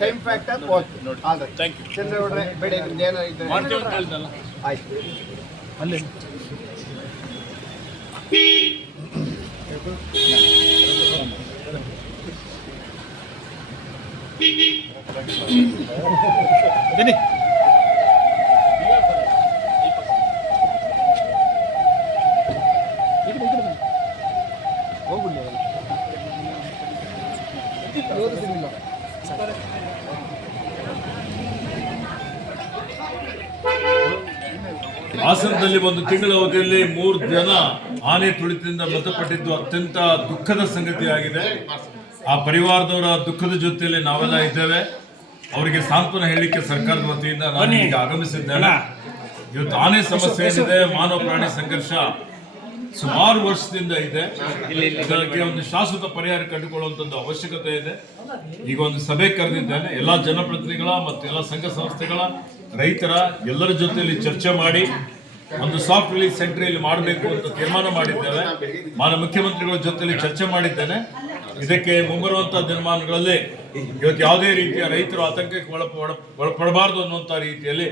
Time factor okay. You ಚಂದ್ರಗೌಡ್ರೆ ಬೇಡ ನಿಮ್ದು ಏನಾರು ಇದ್ರೆ. ಮಾಡ್ತೀವಿ ಅಂತ ಹೇಳಿದ್ನಲ್ಲ ಆಯ್ತು. ಅಲ್ಲಿ. ಬನ್ನಿ. ಹಾಸನದಲ್ಲಿ ಒಂದು ತಿಂಗಳ ಅವಧಿಯಲ್ಲಿ ಮೂರು ಜನ ಆನೆ ತುಳಿತದಿಂದ ಮೃತಪಟ್ಟಿದ್ದು ಅತ್ಯಂತ ದುಃಖದ ಸಂಗತಿಯಾಗಿದೆ ಆ ಪರಿವಾರದವರ ದುಃಖದ ಜೊತೆಯಲ್ಲಿ ನಾವೆಲ್ಲ ಇದ್ದೇವೆ. ಅವರಿಗೆ ಸಾಂತ್ವನ ಹೇಳಲಿಕ್ಕೆ ಸರ್ಕಾರದ ವತಿಯಿಂದ ನಾನು ಈಗ ಆಗಮಿಸಿದ್ದೇನೆ. ಇವತ್ತು ಆನೆ ಸಮಸ್ಯೆ ಏನಿದೆ? ಮಾನವ ಪ್ರಾಣಿ ಸಂಘರ್ಷ. ಸುಮಾರು ವರ್ಷದಿಂದ ಇದೆ. ಇದಕ್ಕೆ ಒಂದು ಶಾಶ್ವತ ಪರಿಹಾರ ಕಂಡುಕೊಳ್ಳುವಂಥದ್ದು ಅವಶ್ಯಕತೆ ಇದೆ. ಈಗ ಒಂದು ಸಭೆ ಕರೆದಿದ್ದೇನೆ. ಎಲ್ಲ ಜನಪ್ರತಿನಿಧಿಗಳ ಮತ್ತು ಎಲ್ಲ ಸಂಘ ಸಂಸ್ಥೆಗಳ ರೈತರ ಎಲ್ಲರ ಜೊತೆಯಲ್ಲಿ ಚರ್ಚೆ ಮಾಡಿ ಒಂದು ಸಾಫ್ಟ್ ರಿಲೀಸ್ ಸೆಂಟರ್ ಇಲ್ಲಿ ಮಾಡಬೇಕು ಅಂತ ತೀರ್ಮಾನ ಮಾಡಿದ್ದೇವೆ. ಮಾನ್ಯ ಮುಖ್ಯಮಂತ್ರಿಗಳ ಜೊತೆಯಲ್ಲಿ ಚರ್ಚೆ ಮಾಡಿದ್ದೇನೆ. ಇದಕ್ಕೆ ಮುಂಬರುವಂತಹ ದಿನಮಾನಗಳಲ್ಲಿ ಇವತ್ತು ಯಾವುದೇ ರೀತಿಯ ರೈತರು ಆತಂಕಕ್ಕೆ ಒಳಪ ಒಳಪಡಬಾರದು ಅನ್ನುವಂಥ ರೀತಿಯಲ್ಲಿ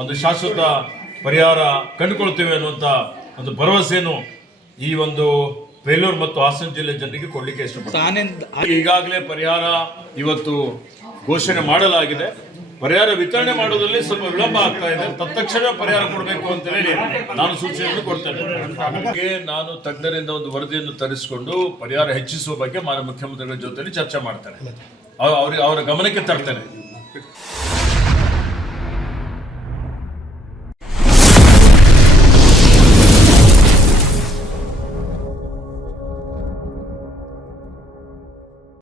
ಒಂದು ಶಾಶ್ವತ ಪರಿಹಾರ ಕಂಡುಕೊಳ್ತೇವೆ ಅನ್ನುವಂಥ ಒಂದು ಭರವಸೆಯನ್ನು ಈ ಒಂದು ಬೇಲೂರು ಮತ್ತು ಹಾಸನ ಜಿಲ್ಲೆ ಜನರಿಗೆ ಕೊಡಲಿಕ್ಕೆ ಇಷ್ಟಪಡ್ತೀನಿ. ಈಗಾಗಲೇ ಪರಿಹಾರ ಇವತ್ತು ಘೋಷಣೆ ಮಾಡಲಾಗಿದೆ. ಪರಿಹಾರ ವಿತರಣೆ ಮಾಡೋದ್ರಲ್ಲಿ ಸ್ವಲ್ಪ ವಿಳಂಬ ಆಗ್ತಾ ಇದೆ. ತತ್ಕ್ಷಣ ಪರಿಹಾರ ಕೊಡಬೇಕು ಅಂತ ಹೇಳಿ ನಾನು ಸೂಚನೆಯನ್ನು ಕೊಡ್ತೇನೆ ಹಾಗೆ ನಾನು ತಜ್ಞರಿಂದ ಒಂದು ವರದಿಯನ್ನು ತರಿಸಿಕೊಂಡು ಪರಿಹಾರ ಹೆಚ್ಚಿಸುವ ಬಗ್ಗೆ ಮಾನ್ಯ ಮುಖ್ಯಮಂತ್ರಿಗಳ ಜೊತೆಯಲ್ಲಿ ಚರ್ಚೆ ಮಾಡ್ತಾರೆ ಅವ್ರಿಗೆ ಅವರ ಗಮನಕ್ಕೆ ತರ್ತೇನೆ.